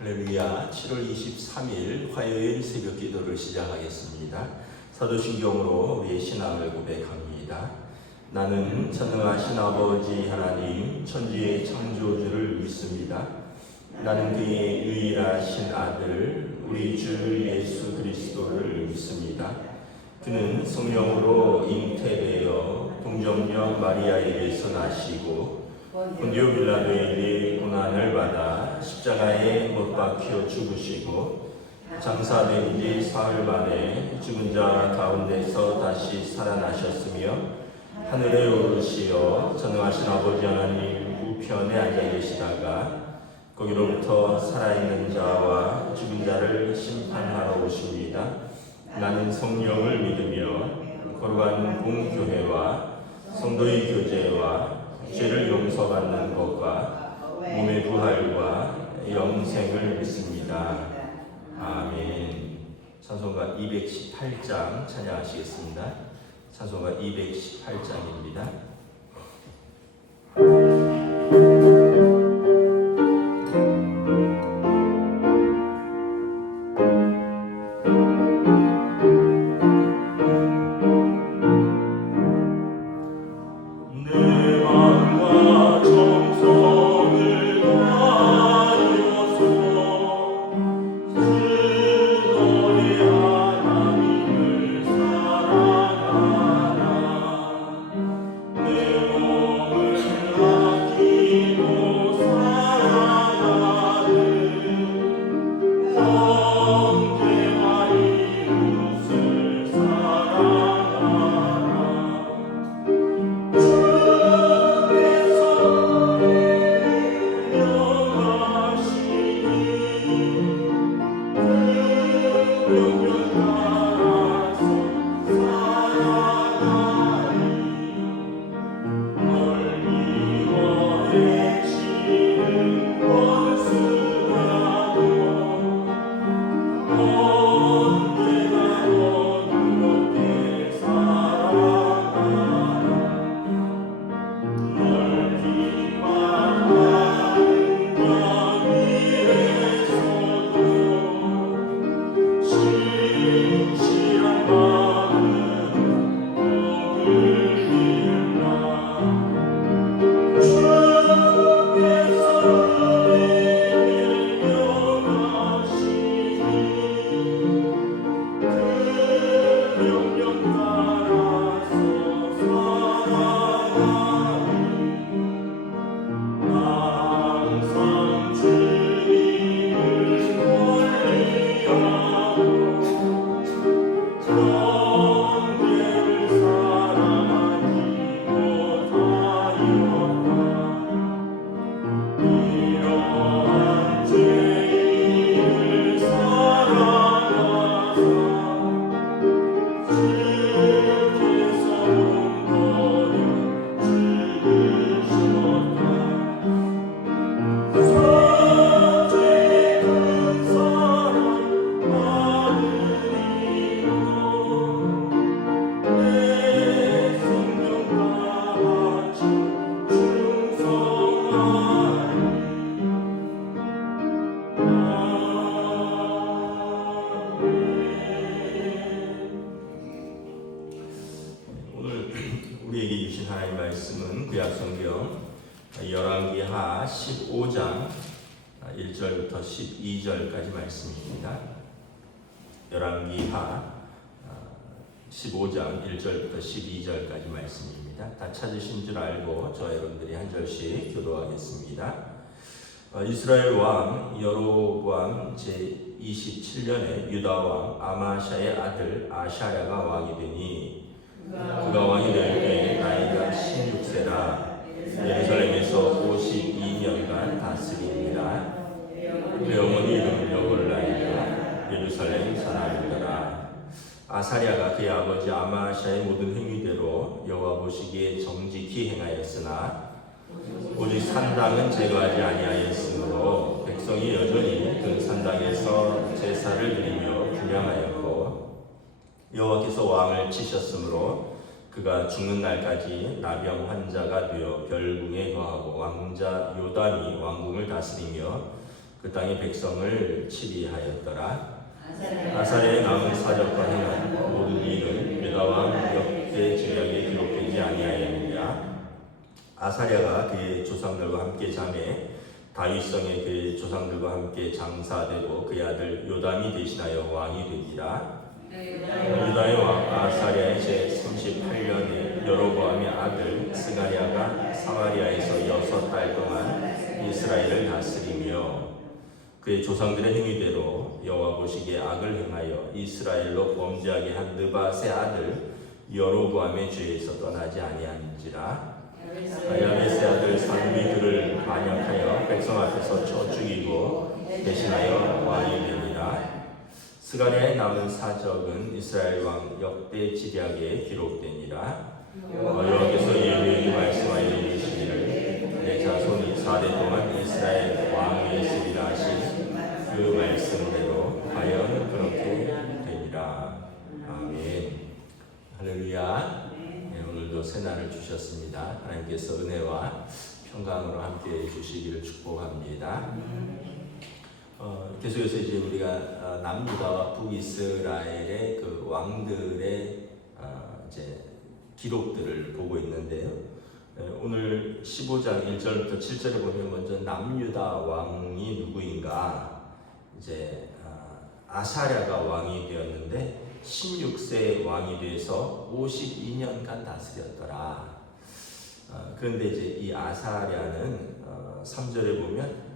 할렐루야. 7월 23일 화요일 새벽 기도를 시작하겠습니다. 사도신경으로 우리의 신앙을 고백합니다. 나는 전능하신 아버지 하나님 천지의 창조주를 믿습니다. 나는 그의 유일하신 아들 우리 주 예수 그리스도를 믿습니다. 그는 성령으로 잉태되어 동정녀 마리아에게서 나시고 본디오 빌라도에게 고난을 받아 십자가에 못 박혀 죽으시고 장사된 지 사흘 만에 죽은 자 가운데서 다시 살아나셨으며 하늘에 오르시어 전능하신 아버지 하나님 우편에 앉아 계시다가 거기로부터 살아있는 자와 죽은 자를 심판하러 오십니다. 나는 성령을 믿으며 거룩한 공교회와 성도의 교제와 죄를 용서받는 것과 몸의 부활과 영생을 믿습니다. 아멘. 찬송가 218장 찬양하시겠습니다. 찬송가 218장입니다. 우리에게 주신 하나님의 말씀은 구약성경 열왕기하 15장 1절부터 12절까지 말씀입니다. 열왕기하 15장 1절부터 12절까지 말씀입니다. 다 찾으신 줄 알고 저 여러분들이 한 절씩 교도하겠습니다. 이스라엘 왕 여로보암 제27년에 유다 왕 아마샤의 아들 아샤야가 왕이 되니 그가 왕이 될 때에 나이가 16세라 예루살렘에서 52년간 다스립니다. 그의 어머니 이름은 여골라이라 예루살렘 사람이더라. 아사랴가 그의 아버지 아마샤의 모든 행위대로 여호와 보시기에 정직히 행하였으나 오직 산당은 제거하지 아니하였으므로 백성이 여전히 그 산당에서 제사를 드리며 분향하였고 여호와께서 왕을 치셨으므로 그가 죽는 날까지 나병 환자가 되어 별궁에 거하고 왕자 요담이 왕궁을 다스리며 그 땅의 백성을 치리하였더라. 아사랴의 남은 사적과 행한 모든 일은 유다 왕 역대 지략에 기록되지 아니하였느냐. 아사랴가 그의 조상들과 함께 자매 다윗성에 그의 조상들과 함께 장사되고 그의 아들 요담이 대신하여 왕이 되니라. 유다의 왕 아사랴의 제 38년에 여로보암의 아들 스가랴가 사마리아에서 6달 동안 이스라엘을 다스리며 그의 조상들의 행위대로 여호와 보시기에 악을 행하여 이스라엘로 범죄하게 한 느밧의 아들 여로보암의 죄에서 떠나지 아니한지라. 야벳의 아들 산울이 그를 반역하여 백성 앞에서 쳐 죽이고 대신하여 왕이 되니라. 스가랴의 남은 사적은 이스라엘 왕 역대 지략에 기록되니라. 여호와께서 예후에게 말씀하여 이르시기를 내 자손이 4대 동안 이스라엘 왕이 있으리라 하신 그 말씀대로 과연 그렇게 되니라. 아멘. 할렐루야. 네, 오늘도 새날을 주셨습니다. 하나님께서 은혜와 평강으로 함께 해주시기를 축복합니다. 계속해서 이제 우리가 남유다와 북이스라엘의 그 왕들의 이제 기록들을 보고 있는데요. 오늘 15장 1절부터 7절에 보면 먼저 남유다 왕이 누구인가? 이제 아사랴가 왕이 되었는데 16세 왕이 돼서 52년간 다스렸더라. 그런데 이제 이 아사랴는 3절에 보면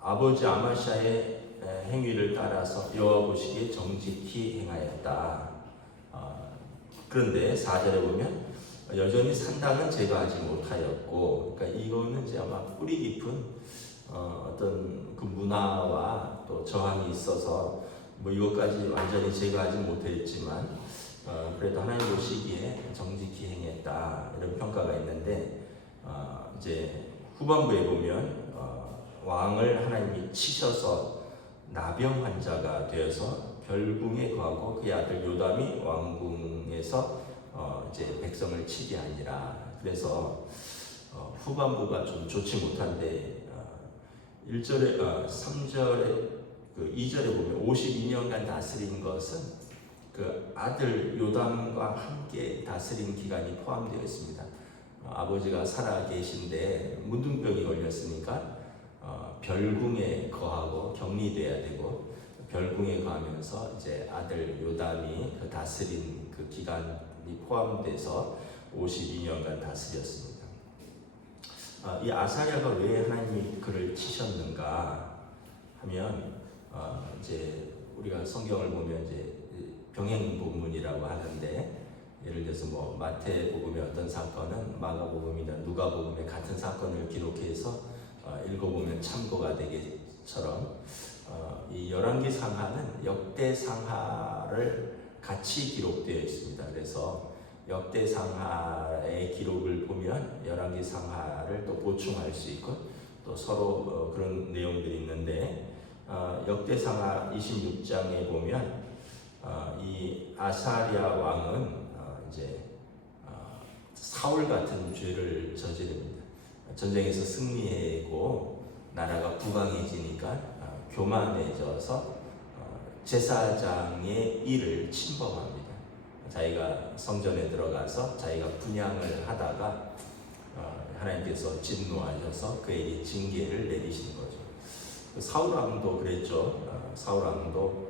아버지 아마샤의 행위를 따라서 여호와 보시기에 정직히 행하였다. 그런데 4절에 보면 여전히 산당은 제거하지 못하였고, 그러니까 이거는 이제 아마 뿌리 깊은 어떤 그 문화와 또 저항이 있어서 뭐 이것까지 완전히 제거하지 못했지만 그래도 하나님 보시기에 정직히 행했다 이런 평가가 있는데 이제 후반부에 보면 왕을 하나님이 치셔서 나병 환자가 되어서 별궁에 거하고 그의 아들 요담이 왕궁에서 이제 백성을 치게하니라. 그래서 후반부가 좀 좋지 못한데 3절에 그 2절에 보면 52년간 다스린 것은 그 아들 요담과 함께 다스린 기간이 포함되어 있습니다. 아버지가 살아 계신데 문둥병이 걸렸으니까 별궁에 거하고 격리돼야 되고 별궁에 거하면서 이제 아들 요담이 그 다스린 그 기간이 포함돼서 52년간 다스렸습니다. 이 아사랴가 왜 하나님이 그를 치셨는가 하면 이제 우리가 성경을 보면 이제 병행 본문이라고 하는데 예를 들어서 뭐 마태복음의 어떤 사건은 마가복음이나 누가복음의 같은 사건을 기록해서 읽어보면 참고가 되기처럼 이 열왕기상하는 역대상하를 같이 기록되어 있습니다. 그래서 역대상하의 기록을 보면 열왕기상하를 또 보충할 수 있고 또 서로 그런 내용들이 있는데 역대상하 26장에 보면 이 아사랴 왕은 이제 사울 같은 죄를 저지릅니다. 전쟁에서 승리하고 나라가 부강해지니까 교만해져서 제사장의 일을 침범합니다. 자기가 성전에 들어가서 자기가 분향을 하다가 하나님께서 진노하셔서 그에게 징계를 내리시는 거죠. 사울 왕도 그랬죠. 사울 왕도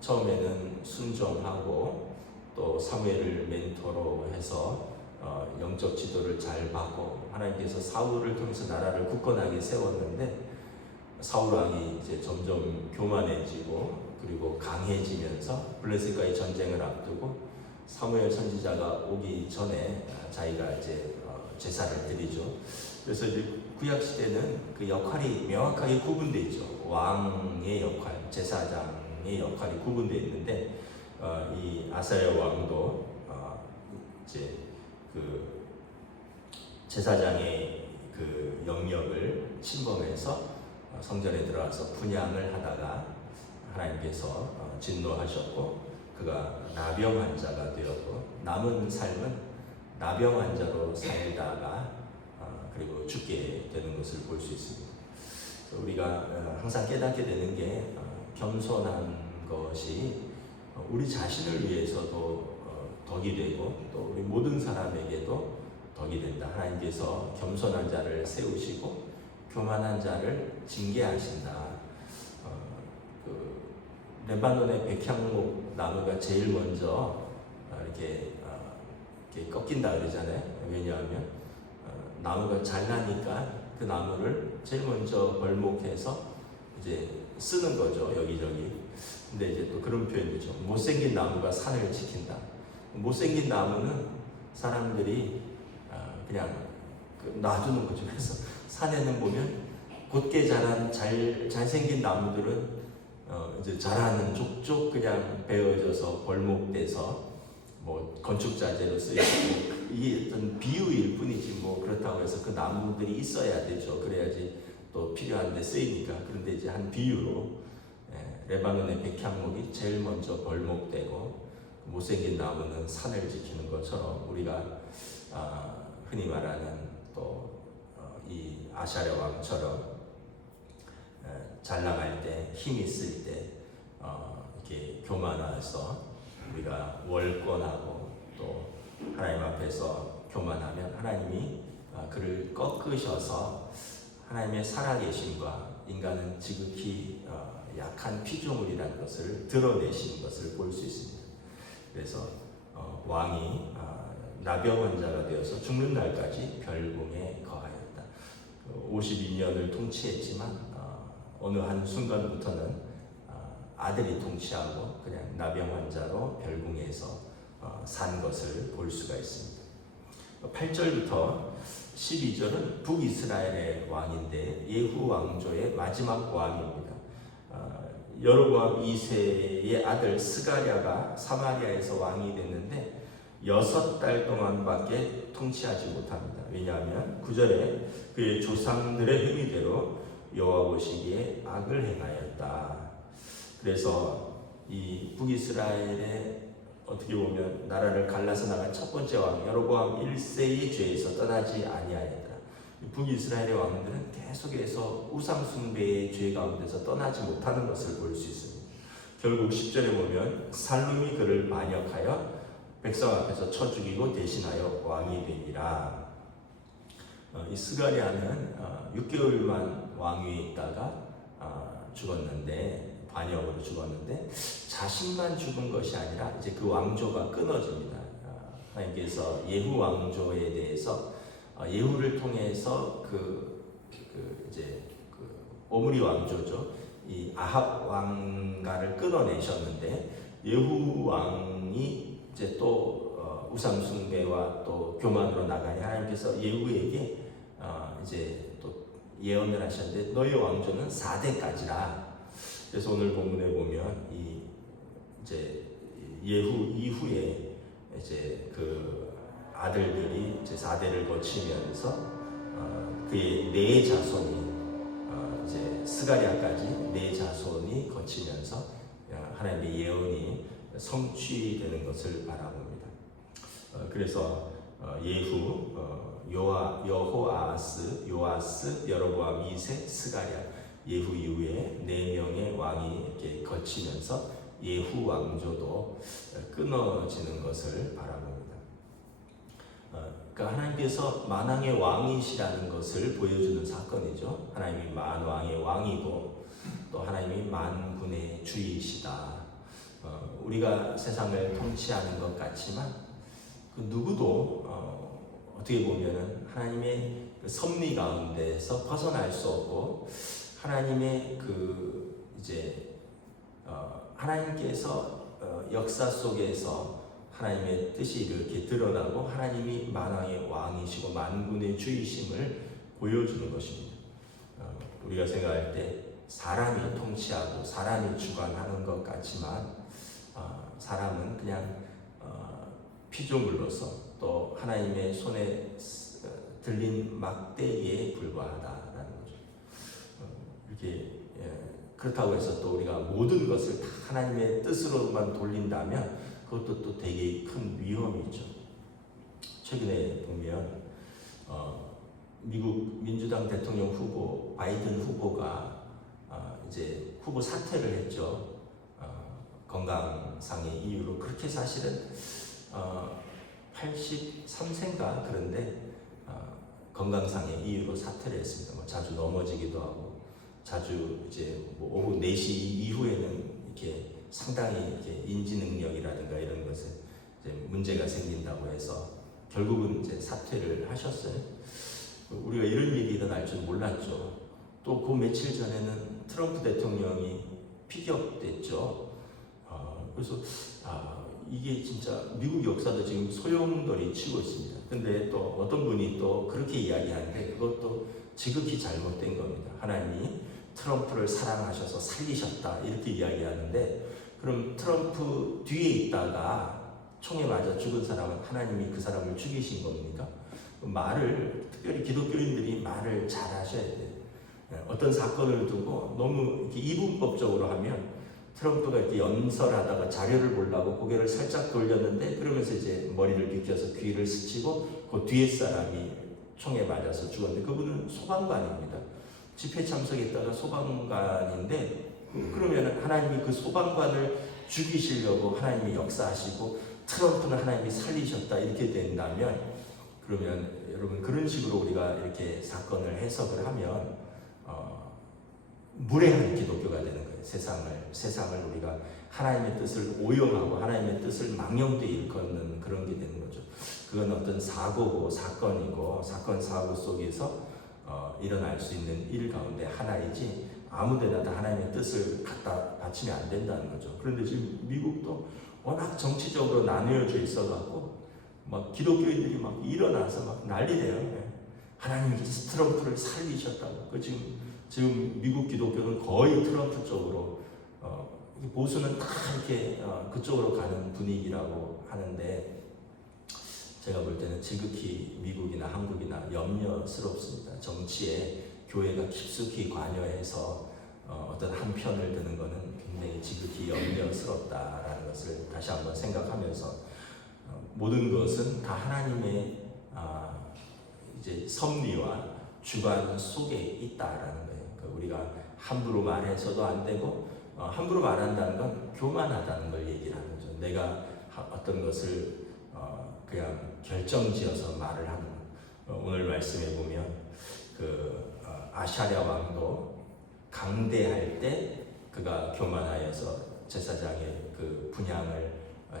처음에는 순종하고 또 사무엘을 멘토로 해서 영적 지도를 잘 받고 하나님께서 사울을 통해서 나라를 굳건하게 세웠는데 사울 왕이 이제 점점 교만해지고 그리고 강해지면서 블레셋과의 전쟁을 앞두고 사무엘 선지자가 오기 전에 자기가 이제 제사를 드리죠. 그래서 이제 구약 시대는 그 역할이 명확하게 구분되어 있죠. 왕의 역할, 제사장의 역할이 구분되어 있는데 이 아사랴 왕도 이제 그 제사장의 그 영역을 침범해서 성전에 들어가서 분향을 하다가 하나님께서 진노하셨고 그가 나병 환자가 되었고 남은 삶은 나병 환자로 살다가 그리고 죽게 되는 것을 볼 수 있습니다. 우리가 항상 깨닫게 되는 게 겸손한 것이 우리 자신을 위해서도 덕이 되고 또 우리 모든 사람에게도 덕이 된다. 하나님께서 겸손한 자를 세우시고 교만한 자를 징계하신다. 레바논의 백향목 나무가 제일 먼저 이렇게 꺾인다 그러잖아요. 왜냐하면 나무가 잘나니까 그 나무를 제일 먼저 벌목해서 이제 쓰는 거죠, 여기저기. 근데 이제 또 그런 표현이죠. 못생긴 나무가 산을 지킨다. 못생긴 나무는 사람들이 그냥 놔두는 거죠. 그래서 산에는 보면 곧게 자란 잘생긴 나무들은 이제 자라는 족족 그냥 베어져서 벌목돼서 뭐 건축 자재로 쓰이고, 이게 어떤 비유일 뿐이지 뭐 그렇다고 해서 그 나무들이 있어야 되죠. 그래야지 또 필요한데 쓰이니까. 그런데 이제 한 비유로 레바논의 백향목이 제일 먼저 벌목되고 못생긴 나무는 산을 지키는 것처럼 우리가 흔히 말하는 또 이 아샤랴 왕처럼 잘 나갈 때, 힘 있을 때 이렇게 교만해서 우리가 월권하고 또 하나님 앞에서 교만하면 하나님이 그를 꺾으셔서 하나님의 살아계심과 인간은 지극히 약한 피조물이라는 것을 드러내시는 것을 볼 수 있습니다. 그래서 왕이 나병환자가 되어서 죽는 날까지 별궁에 거하였다. 52년을 통치했지만 어느 한 순간부터는 아들이 통치하고 그냥 나병환자로 별궁에서 산 것을 볼 수가 있습니다. 8절부터 12절은 북이스라엘의 왕인데 예후 왕조의 마지막 왕입니다. 여로보암 2세의 아들 스가랴가 사마리아에서 왕이 됐는데 6달 동안밖에 통치하지 못합니다. 왜냐하면 9절에 그의 조상들의 행위대로 여호와 보시기에 악을 행하였다. 그래서 이 북이스라엘의 어떻게 보면 나라를 갈라서 나간 첫 번째 왕 여로보암 1세의 죄에서 떠나지 아니하였다. 북이스라엘의 왕들은 계속해서 우상 숭배의 죄 가운데서 떠나지 못하는 것을 볼 수 있습니다. 결국 10절에 보면 살룸이 그를 반역하여 백성 앞에서 쳐 죽이고 대신하여 왕이 되니라. 이 스가랴는 6개월만 왕위에 있다가 죽었는데, 반역으로 죽었는데 자신만 죽은 것이 아니라 이제 그 왕조가 끊어집니다. 하나님께서 예후 왕조에 대해서 예후를 통해서 이제 오므리 왕조죠. 이 아합 왕가를 끊어내셨는데 예후 왕이 이제 또 우상 숭배와 또 교만으로 나가니 하나님께서 예후에게 이제 또 예언을 하셨는데 너희 왕조는 4대까지라. 그래서 오늘 본문에 보면 이제 예후 이후에 이제 그 아들들이 이제 4대를 거치면서 그의 4자손이 이제 스가랴까지 4자손이 거치면서 하나님의 예언이 성취되는 것을 바라봅니다. 그래서 예후, 여호아스, 요아스, 여로보암 2세, 스가랴, 예후 이후에 4명의 왕이 이렇게 거치면서 예후 왕조도 끊어지는 것을 바라봅니다. 그러니까 하나님께서 만왕의 왕이시라는 것을 보여주는 사건이죠. 하나님이 만왕의 왕이고 또 하나님이 만군의 주이시다. 우리가 세상을 통치하는 것 같지만 그 누구도 어떻게 보면은 하나님의 그 섭리 가운데서 벗어날 수 없고 하나님의 이제 하나님께서 역사 속에서 하나님의 뜻이 이렇게 드러나고 하나님이 만왕의 왕이시고 만군의 주이심을 보여주는 것입니다. 우리가 생각할 때 사람이 통치하고 사람이 주관하는 것 같지만 사람은 그냥 피조물로서 또 하나님의 손에 들린 막대기에 불과하다라는 거죠. 이렇게 그렇다고 해서 또 우리가 모든 것을 다 하나님의 뜻으로만 돌린다면 그것도 또 되게 큰 위험이죠. 최근에 보면 미국 민주당 대통령 후보 바이든 후보가 이제 후보 사퇴를 했죠. 건강상의 이유로. 그렇게 사실은 83세인가 그런데 건강상의 이유로 사퇴를 했습니다. 뭐 자주 넘어지기도 하고 자주 이제 뭐 오후 4시 이후에는 이렇게 상당히 이렇게 인지 능력이라든가 이런 것에 이제 문제가 생긴다고 해서 결국은 이제 사퇴를 하셨어요. 우리가 이런 일이 일어날 줄 몰랐죠. 또 그 며칠 전에는 트럼프 대통령이 피격됐죠. 그래서 이게 진짜 미국 역사도 지금 소용돌이 치고 있습니다. 근데 또 어떤 분이 또 그렇게 이야기하는데 그것도 지극히 잘못된 겁니다. 하나님이 트럼프를 사랑하셔서 살리셨다 이렇게 이야기하는데, 그럼 트럼프 뒤에 있다가 총에 맞아 죽은 사람은 하나님이 그 사람을 죽이신 겁니까? 말을, 특별히 기독교인들이 말을 잘 하셔야 돼요. 어떤 사건을 두고 너무 이렇게 이분법적으로 하면, 트럼프가 이렇게 연설하다가 자료를 보려고 고개를 살짝 돌렸는데 그러면서 이제 머리를 비껴서 귀를 스치고 그 뒤에 사람이 총에 맞아서 죽었는데 그분은 소방관입니다. 집회 참석했다가 소방관인데, 그러면 하나님이 그 소방관을 죽이시려고 하나님이 역사하시고 트럼프는 하나님이 살리셨다 이렇게 된다면, 그러면 여러분 그런 식으로 우리가 이렇게 사건을 해석을 하면 무례한 기독교가 되는 거예요. 세상을 우리가 하나님의 뜻을 오용하고 하나님의 뜻을 망령되이 일컫는 그런 게 되는 거죠. 그건 어떤 사고고 사건이고 사건 사고 속에서 일어날 수 있는 일 가운데 하나이지 아무데나 다 하나님의 뜻을 갖다 바치면 안 된다는 거죠. 그런데 지금 미국도 워낙 정치적으로 나뉘어져 있어갖고 막 기독교인들이 막 일어나서 막 난리래요. 하나님께서 트럼프를 살리셨다고. 그 지금 미국 기독교는 거의 트럼프 쪽으로, 보수는 다 이렇게 그쪽으로 가는 분위기라고 하는데, 제가 볼 때는 지극히 미국이나 한국이나 염려스럽습니다. 정치에 교회가 깊숙이 관여해서 어떤 한 편을 드는 것은 굉장히 지극히 염려스럽다라는 것을 다시 한번 생각하면서, 모든 것은 다 하나님의 이제 섭리와 주관 속에 있다라는 거예요. 우리가 함부로 말해서도 안 되고, 함부로 말한다는 건 교만하다는 걸 얘기를 하는 거죠. 내가 어떤 것을 그냥 결정지어서 말을 하는 거. 오늘 말씀에 보면 아샤랴 왕도 강대할 때 그가 교만하여서 제사장의 그 분향을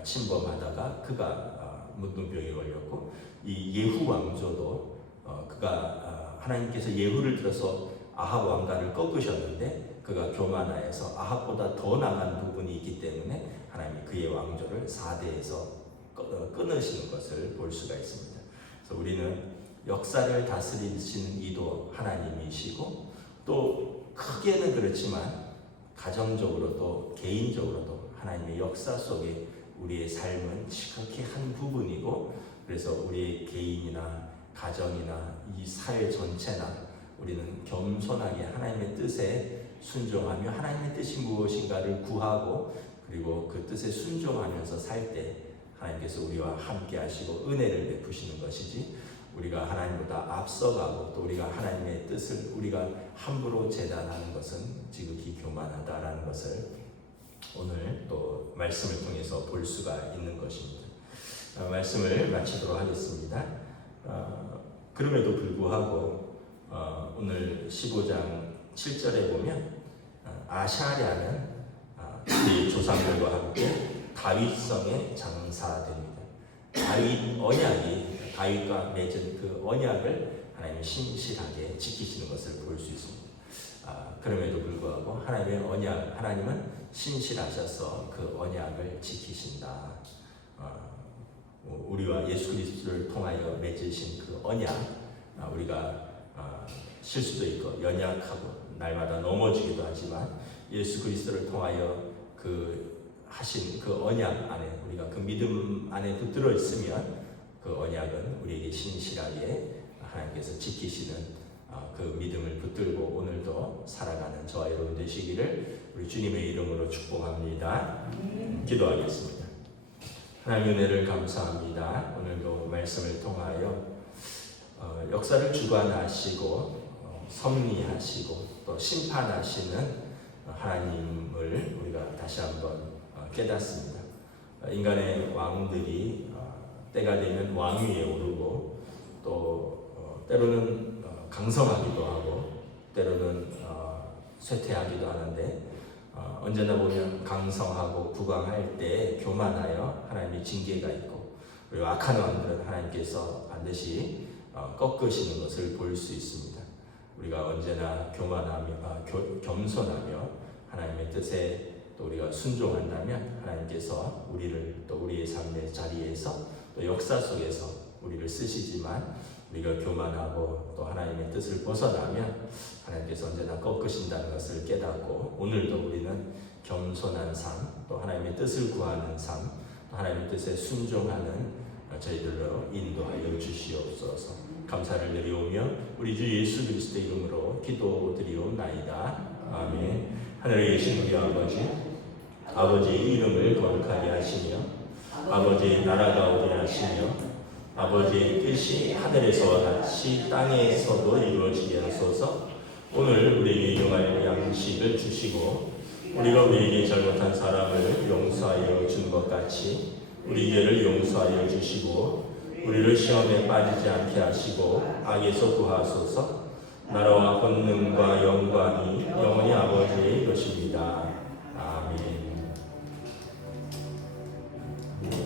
침범하다가 그가 문둥병에 걸렸고, 이 예후 왕조도 그가 하나님께서 예후를 들어서 아합 왕가를 꺾으셨는데 그가 교만하여서 아합보다 더 나간 부분이 있기 때문에 하나님이 그의 왕조를 4대에서 끊으시는 것을 볼 수가 있습니다. 그래서 우리는 역사를 다스리시는 이도 하나님이시고, 또 크게는 그렇지만 가정적으로도 개인적으로도 하나님의 역사 속에 우리의 삶은 지극히 한 부분이고, 그래서 우리의 개인이나 가정이나 이 사회 전체나 우리는 겸손하게 하나님의 뜻에 순종하며 하나님의 뜻이 무엇인가를 구하고, 그리고 그 뜻에 순종하면서 살 때 하나님께서 우리와 함께 하시고 은혜를 베푸시는 것이지, 우리가 하나님보다 앞서가고 또 우리가 하나님의 뜻을 우리가 함부로 재단하는 것은 지극히 교만하다라는 것을 오늘 또 말씀을 통해서 볼 수가 있는 것입니다. 말씀을 마치도록 하겠습니다. 그럼에도 불구하고 오늘 15장 7절에 보면 아샤랴는 그의 조상들과 함께 다윗성에 장사됩니다. 다윗 언약이, 다윗과 맺은 그 언약을 하나님이 신실하게 지키시는 것을 볼 수 있습니다. 그럼에도 불구하고 하나님의 언약, 하나님은 신실하셔서 그 언약을 지키신다. 우리와 예수 그리스도를 통하여 맺으신 그 언약, 우리가 실수도 있고 연약하고 날마다 넘어지기도 하지만 예수 그리스도를 통하여 하신 그 언약 안에 우리가 그 믿음 안에 붙들어 있으면 그 언약은 우리에게 신실하게 하나님께서 지키시는 그 믿음을 붙들고 오늘도 살아가는 저와 여러분 되시기를 우리 주님의 이름으로 축복합니다. 역사를 주관하시고 섭리하시고 또 심판하시는 하나님을 우리가 다시 한번 깨닫습니다. 인간의 왕들이 때가 되면 왕위에 오르고 또 때로는 강성하기도 하고 때로는 쇠퇴하기도 하는데 언제나 보면 강성하고 부강할 때 교만하여 하나님의 징계가 있고 그리고 악한 왕들은 하나님께서 반드시 꺾으시는 것을 볼 수 있습니다. 우리가 언제나 겸손하며 하나님의 뜻에 또 우리가 순종한다면 하나님께서 우리를 또 우리의 삶의 자리에서 또 역사 속에서 우리를 쓰시지만 우리가 교만하고 또 하나님의 뜻을 벗어나면 하나님께서 언제나 꺾으신다는 것을 깨닫고 오늘도 우리는 겸손한 삶, 또 하나님의 뜻을 구하는 삶, 또 하나님의 뜻에 순종하는 저희들로 인도하여 주시옵소서. 감사를 드리오며 우리 주 예수 그리스도의 이름으로 기도드리옵나이다. 아멘. 하늘에 계신 우리 아버지의 이름을 거룩하게 하시며 아버지의 나라가 오게 하시며 아버지의 뜻이 하늘에서와 같이 땅에서도 이루어지게 하소서. 오늘 우리에게 일용할 양식을 주시고 우리가 우리에게 잘못한 사람을 용서하여 준 것 같이 우리 죄를 용서하여 주시고 우리를 시험에 빠지지 않게 하시고 악에서 구하소서. 나라와 권능과 영광이 영원히 아버지의 것입니다. 아멘.